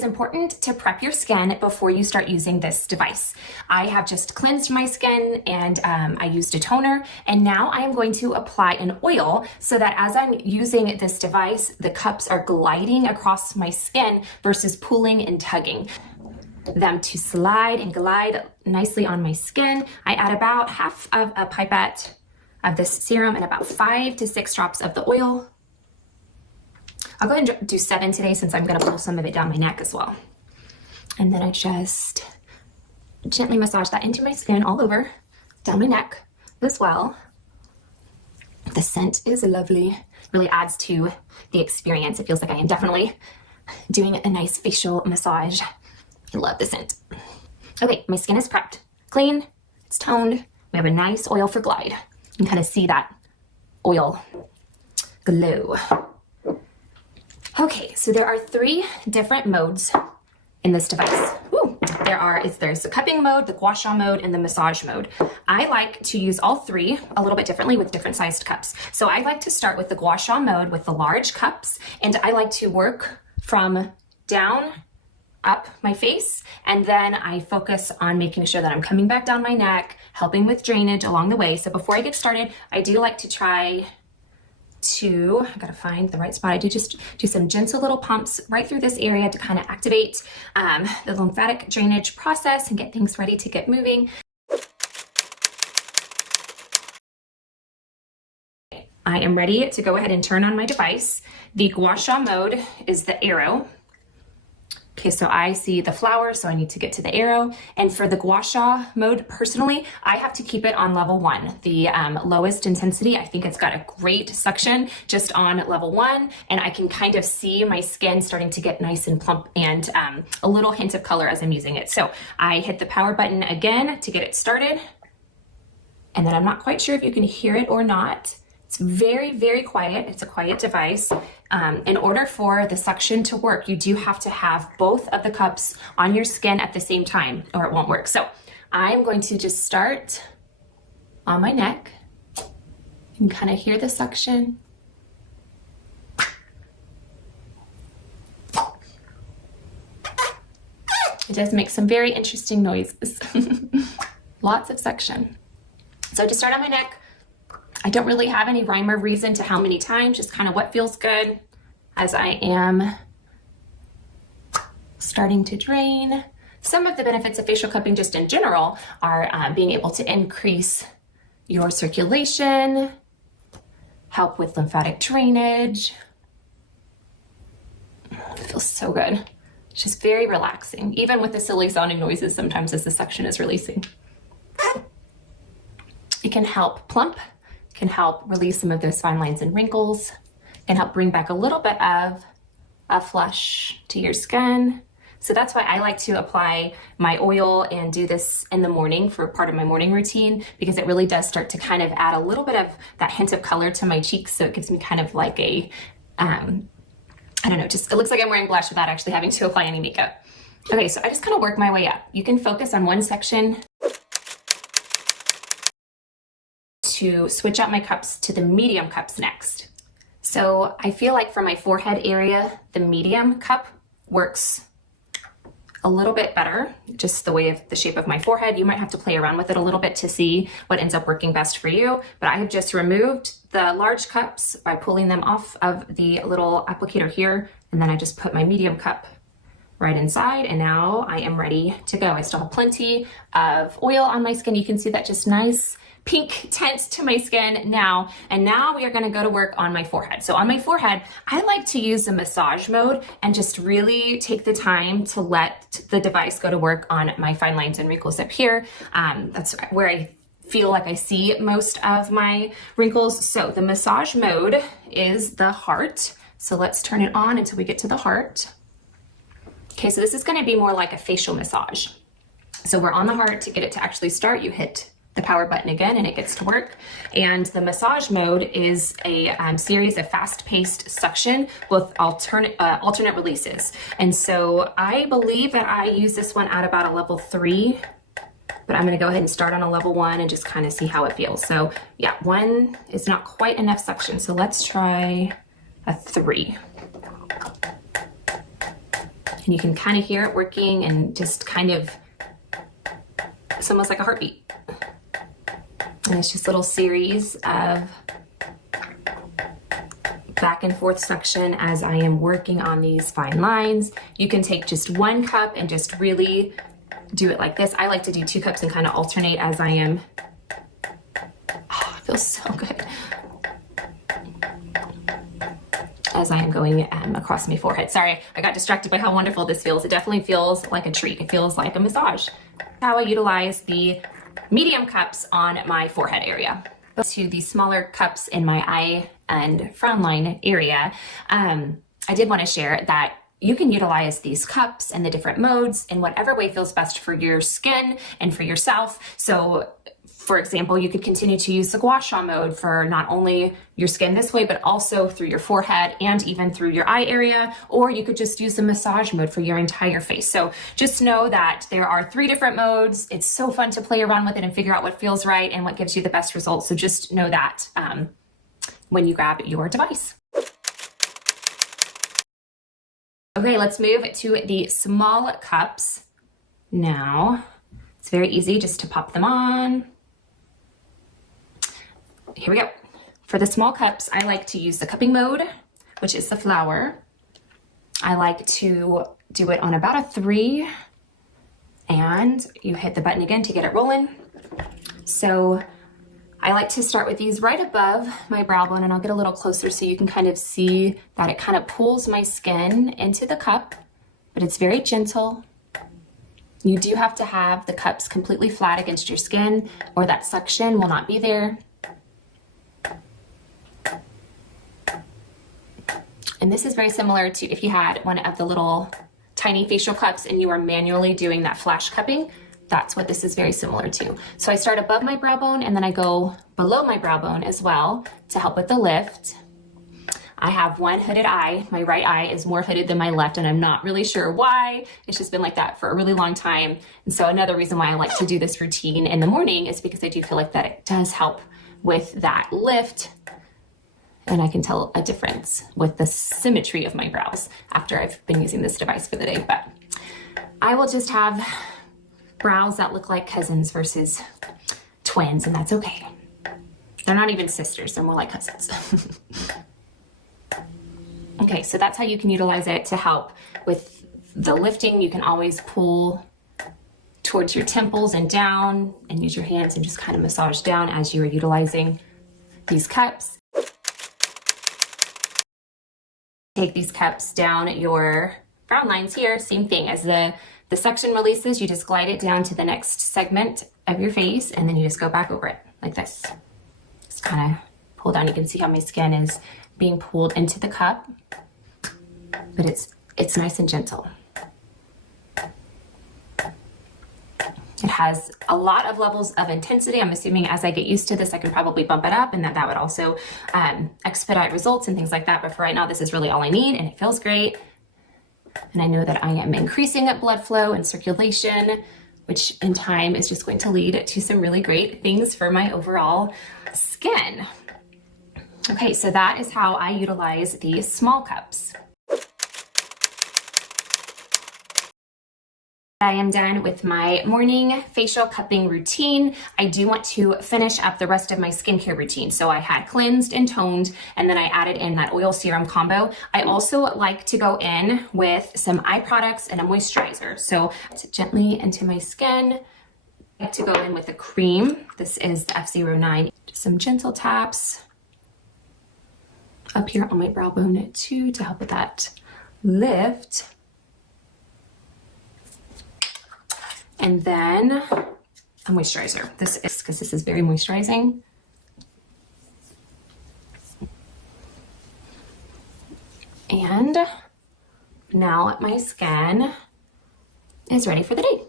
is important to prep your skin before you start using this device. I have just cleansed my skin and I used a toner, and now I am going to apply an oil so that as I'm using this device, the cups are gliding across my skin versus pulling and tugging them to slide and glide nicely on my skin. I add about half of a pipette of this serum and about 5 to 6 drops of the oil. I'll go ahead and do 7 today since I'm gonna pull some of it down my neck as well. And then I just gently massage that into my skin all over, down my neck as well. The scent is lovely, really adds to the experience. It feels like I am definitely doing a nice facial massage. I love the scent. Okay, my skin is prepped, clean, it's toned. We have a nice oil for glide. You can kind of see that oil glow. Okay, so there are 3 different modes in this device. Ooh, there's the cupping mode, the gua sha mode, and the massage mode. I like to use all 3 a little bit differently with different sized cups. So I like to start with the gua sha mode with the large cups, and I like to work from down up my face, and then I focus on making sure that I'm coming back down my neck, helping with drainage along the way. So before I get started, I do like to try to, I gotta find the right spot. I do just do some gentle little pumps right through this area to kind of activate the lymphatic drainage process and get things ready to get moving. I am ready to go ahead and turn on my device. The gua sha mode is the arrow. Okay, so I see the flower, so I need to get to the arrow. And for the gua sha mode, personally, I have to keep it on level 1, the lowest intensity. I think it's got a great suction just on level 1, and I can kind of see my skin starting to get nice and plump and a little hint of color as I'm using it. So I hit the power button again to get it started. And then I'm not quite sure if you can hear it or not. It's very, very quiet. It's a quiet device. In order for the suction to work, you do have to have both of the cups on your skin at the same time or it won't work. So I'm going to just start on my neck. You can kind of hear the suction. It does make some very interesting noises. Lots of suction. So to start on my neck, I don't really have any rhyme or reason to how many times, just kind of what feels good as I am starting to drain. Some of the benefits of facial cupping just in general are being able to increase your circulation, help with lymphatic drainage. It feels so good. It's just very relaxing, even with the silly sounding noises sometimes as the suction is releasing. It can help plump, can help release some of those fine lines and wrinkles, can help bring back a little bit of a flush to your skin. So that's why I like to apply my oil and do this in the morning for part of my morning routine, because it really does start to kind of add a little bit of that hint of color to my cheeks. So it gives me kind of like a, I don't know, just it looks like I'm wearing blush without actually having to apply any makeup. Okay, so I just kind of work my way up. You can focus on one section to switch out my cups to the medium cups next. So I feel like for my forehead area, the medium cup works a little bit better, just the way of the shape of my forehead. You might have to play around with it a little bit to see what ends up working best for you. But I have just removed the large cups by pulling them off of the little applicator here. And then I just put my medium cup right inside, and now I am ready to go. I still have plenty of oil on my skin. You can see that just nice pink tint to my skin now. And now we are gonna go to work on my forehead. So on my forehead, I like to use the massage mode and just really take the time to let the device go to work on my fine lines and wrinkles up here. That's where I feel like I see most of my wrinkles. So the massage mode is the heart. So let's turn it on until we get to the heart. Okay, so this is gonna be more like a facial massage. So we're on the heart. To get it to actually start, you hit the power button again and it gets to work. And the massage mode is a series of fast-paced suction with alternate releases. And so I believe that I use this one at about a level 3, but I'm gonna go ahead and start on a level 1 and just kind of see how it feels. So yeah, 1 is not quite enough suction. So let's try a 3. And you can kind of hear it working and just kind of, it's almost like a heartbeat. And it's just a little series of back and forth suction as I am working on these fine lines. You can take just 1 cup and just really do it like this. I like to do 2 cups and kind of alternate as I am. Oh, it feels so good. As I am going across my forehead. Sorry, I got distracted by how wonderful this feels. It definitely feels like a treat. It feels like a massage. How I utilize the medium cups on my forehead area. To the smaller cups in my eye and frown line area, I did want to share that you can utilize these cups and the different modes in whatever way feels best for your skin and for yourself. So for example, you could continue to use the gua sha mode for not only your skin this way, but also through your forehead and even through your eye area, or you could just use the massage mode for your entire face. So just know that there are 3 different modes. It's so fun to play around with it and figure out what feels right and what gives you the best results. So just know that when you grab your device. Okay, let's move to the small cups. Now, it's very easy just to pop them on. Here we go. For the small cups, I like to use the cupping mode, which is the flower. I like to do it on about a 3, and you hit the button again to get it rolling. So I like to start with these right above my brow bone, and I'll get a little closer so you can kind of see that it kind of pulls my skin into the cup, but it's very gentle. You do have to have the cups completely flat against your skin, or that suction will not be there. And this is very similar to if you had one of the little tiny facial cups and you are manually doing that flash cupping. That's what this is very similar to. So I start above my brow bone and then I go below my brow bone as well to help with the lift. I have one hooded eye. My right eye is more hooded than my left, and I'm not really sure why. It's just been like that for a really long time. And so another reason why I like to do this routine in the morning is because I do feel like that it does help with that lift. And I can tell a difference with the symmetry of my brows after I've been using this device for the day. But I will just have brows that look like cousins versus twins, and that's okay. They're not even sisters, they're more like cousins. Okay, so that's how you can utilize it to help with the lifting. You can always pull towards your temples and down and use your hands and just kind of massage down as you are utilizing these cups. Take these cups down your frown lines here, same thing. As the suction releases, you just glide it down to the next segment of your face, and then you just go back over it like this. Just kind of pull down. You can see how my skin is being pulled into the cup, but it's nice and gentle. It has a lot of levels of intensity. I'm assuming as I get used to this, I can probably bump it up, and that would also expedite results and things like that. But for right now, this is really all I need, and it feels great. And I know that I am increasing blood flow and circulation, which in time is just going to lead to some really great things for my overall skin. Okay, so that is how I utilize these small cups. I am done with my morning facial cupping routine. I do want to finish up the rest of my skincare routine. So I had cleansed and toned, and then I added in that oil serum combo. I also like to go in with some eye products and a moisturizer. So gently into my skin. I like to go in with a cream. This is the F09. Just some gentle taps up here on my brow bone too to help with that lift. And then a moisturizer. This is because this is very moisturizing. And now my skin is ready for the day.